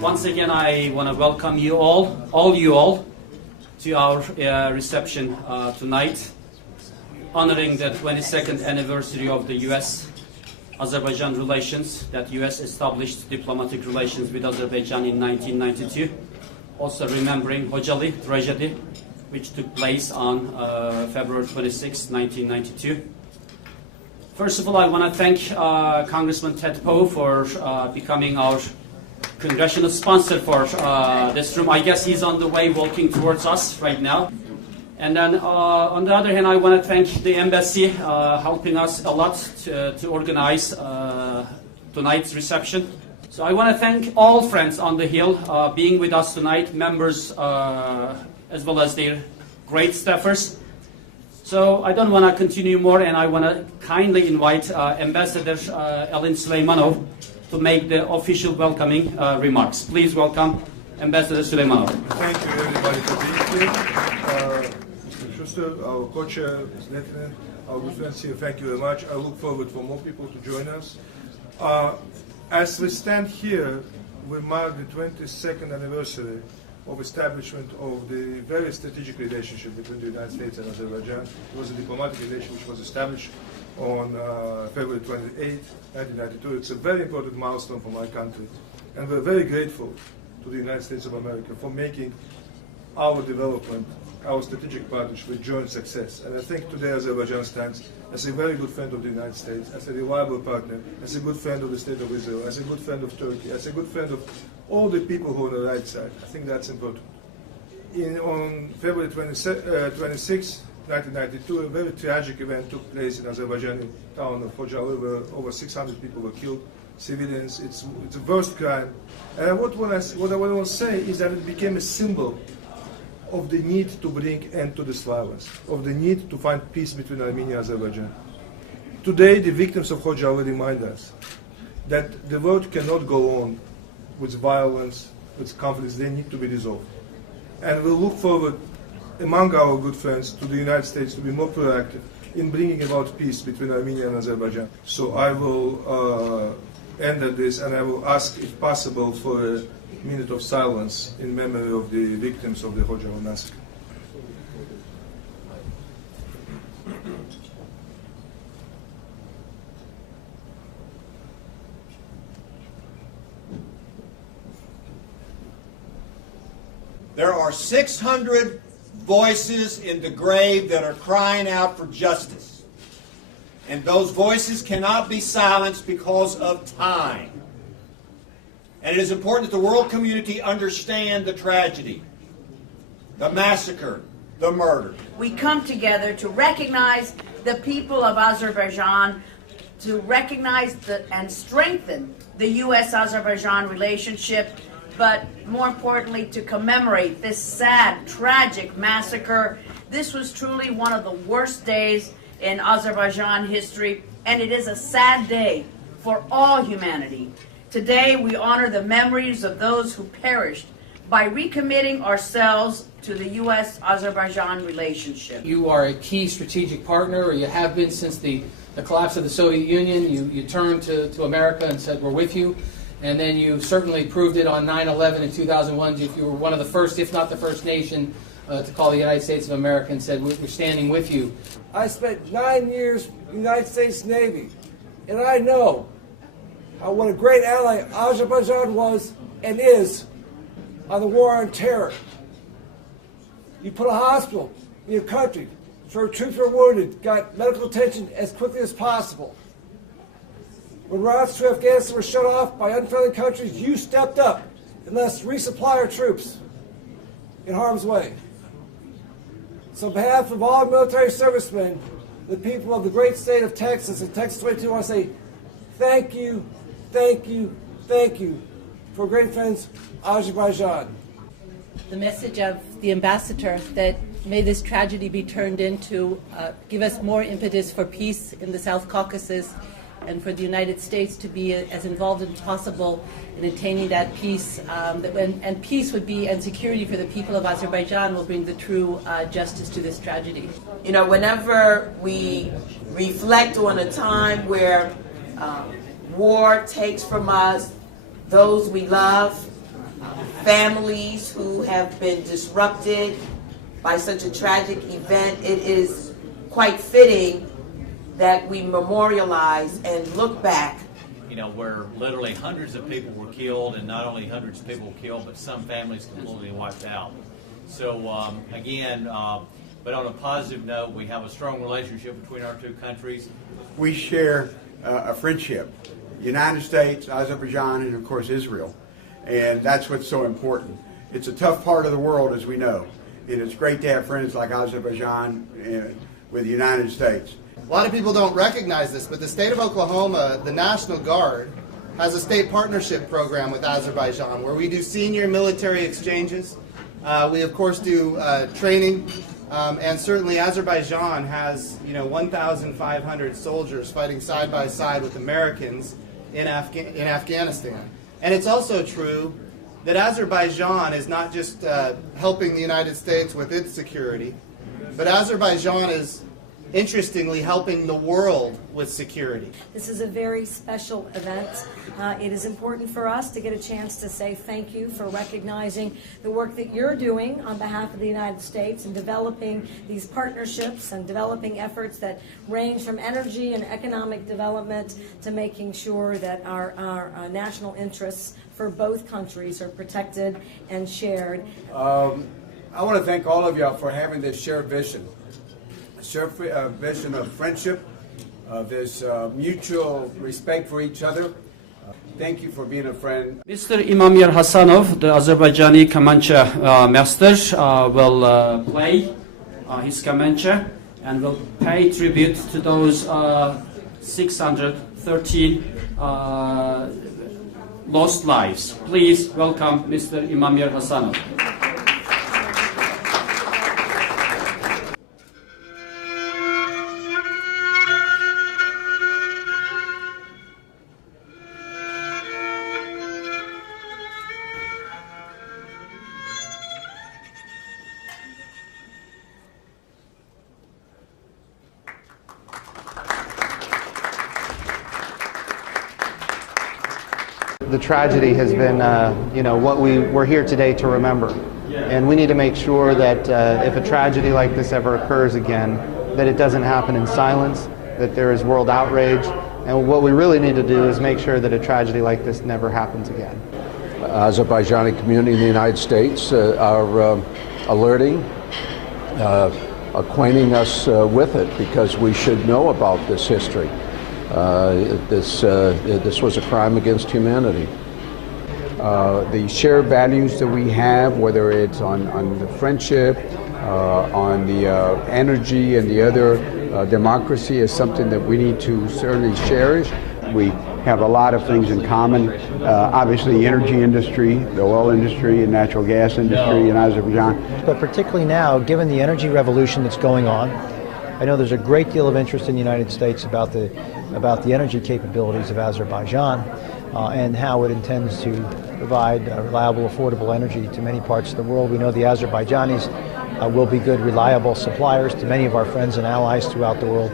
Once again, I want to welcome you all, to our reception tonight, honoring the 22nd anniversary of the U.S.-Azerbaijan relations, that U.S. established diplomatic relations with Azerbaijan in 1992. Also remembering Khojaly Tragedy, which took place on February 26, 1992. First of all, I want to thank Congressman Ted Poe for becoming our congressional sponsor for this room. I guess he's on the way walking towards us right now. And then on the other hand, I want to thank the embassy helping us a lot to organize tonight's reception. So I want to thank all friends on the Hill being with us tonight, members as well as their great staffers. So I don't want to continue more, and I want to kindly invite Ambassador Elin Süleymanov to make the official welcoming remarks. Please welcome Ambassador Süleymanov. Thank you everybody for being here. Mr. Schuster, our co-chair, Ms. Lieutenant, our good friends here, thank you very much. I look forward for more people to join us. As we stand here, we mark the 22nd anniversary of establishment of the very strategic relationship between the United States and Azerbaijan. It was a diplomatic relationship which was established on February 28, 1992. It's a very important milestone for my country, and we're very grateful to the United States of America for making our development, our strategic partnership, a joint success. And I think today Azerbaijan stands as a very good friend of the United States, as a reliable partner, as a good friend of the State of Israel, as a good friend of Turkey, as a good friend of all the people who are on the right side. I think that's important. On February 26, 1992, a very tragic event took place in Azerbaijani town of Khojaly, where over 600 people were killed, civilians. It's a worst crime. And what I want to say is that it became a symbol of the need to bring end to this violence, of the need to find peace between Armenia and Azerbaijan. Today, the victims of Khojaly remind us that the world cannot go on with violence, with conflicts. They need to be resolved. And we look forward, among our good friends, to the United States to be more proactive in bringing about peace between Armenia and Azerbaijan. So I will end at this, and I will ask, if possible, for a minute of silence in memory of the victims of the Khojaly massacre. There are 600 voices in the grave that are crying out for justice. And those voices cannot be silenced because of time. And it is important that the world community understand the tragedy, the massacre, the murder. We come together to recognize the people of Azerbaijan, to recognize and strengthen the U.S.-Azerbaijan relationship, but more importantly, to commemorate this sad, tragic massacre. This was truly one of the worst days in Azerbaijan history, and it is a sad day for all humanity. Today, we honor the memories of those who perished by recommitting ourselves to the U.S.-Azerbaijan relationship. You are a key strategic partner, or you have been since the collapse of the Soviet Union. You turned to America and said, we're with you. And then you certainly proved it on 9/11 in 2001. You were one of the first, if not the first nation, to call the United States of America and said, we're standing with you. I spent 9 years in the United States Navy, and I know what a great ally Azerbaijan was and is on the war on terror. You put a hospital in your country for troops who were wounded, got medical attention as quickly as possible. When routes to Afghanistan were shut off by unfriendly countries, you stepped up and let us resupply our troops in harm's way. So on behalf of all military servicemen, the people of the great state of Texas and Texas 22, I want to say thank you, thank you, thank you for great friends, Azerbaijan. The message of the ambassador that may this tragedy be turned into give us more impetus for peace in the South Caucasus, and for the United States to be as involved as possible in attaining that peace, and peace would be, and security for the people of Azerbaijan will bring the true justice to this tragedy. You know, whenever we reflect on a time where war takes from us those we love, families who have been disrupted by such a tragic event, it is quite fitting that we memorialize and look back. You know, where literally hundreds of people were killed, and not only hundreds of people were killed, but some families completely wiped out. So again, but on a positive note, we have a strong relationship between our two countries. We share a friendship, United States, Azerbaijan, and of course Israel, and that's what's so important. It's a tough part of the world, as we know, and it's great to have friends like Azerbaijan with the United States. A lot of people don't recognize this, but the state of Oklahoma, the National Guard, has a state partnership program with Azerbaijan where we do senior military exchanges. We of course do training, and certainly Azerbaijan has 1,500 soldiers fighting side by side with Americans in Afghanistan. And it's also true that Azerbaijan is not just helping the United States with its security, but Azerbaijan is interestingly helping the world with security. This is a very special event. It is important for us to get a chance to say thank you for recognizing the work that you're doing on behalf of the United States and developing these partnerships and developing efforts that range from energy and economic development to making sure that our national interests for both countries are protected and shared. I want to thank all of y'all for having this shared vision. Vision of friendship, of this mutual respect for each other. Thank you for being a friend. Mr. Imamir Hasanov, the Azerbaijani Kamancha master, will play his Kamancha and will pay tribute to those 613 lost lives. Please welcome Mr. Imamir Hasanov. The tragedy has been, what we're here today to remember. And we need to make sure that if a tragedy like this ever occurs again, that it doesn't happen in silence, that there is world outrage. And what we really need to do is make sure that a tragedy like this never happens again. Azerbaijani community in the United States are alerting, acquainting us with it, because we should know about this history. This was a crime against humanity. The shared values that we have, whether it's on the friendship, on the energy and the other democracy, is something that we need to certainly cherish. We have a lot of things in common. Obviously, the energy industry, the oil industry, and natural gas industry in Azerbaijan. But particularly now, given the energy revolution that's going on, I know there's a great deal of interest in the United States about the energy capabilities of Azerbaijan and how it intends to provide reliable, affordable energy to many parts of the world. We know the Azerbaijanis will be good, reliable suppliers to many of our friends and allies throughout the world.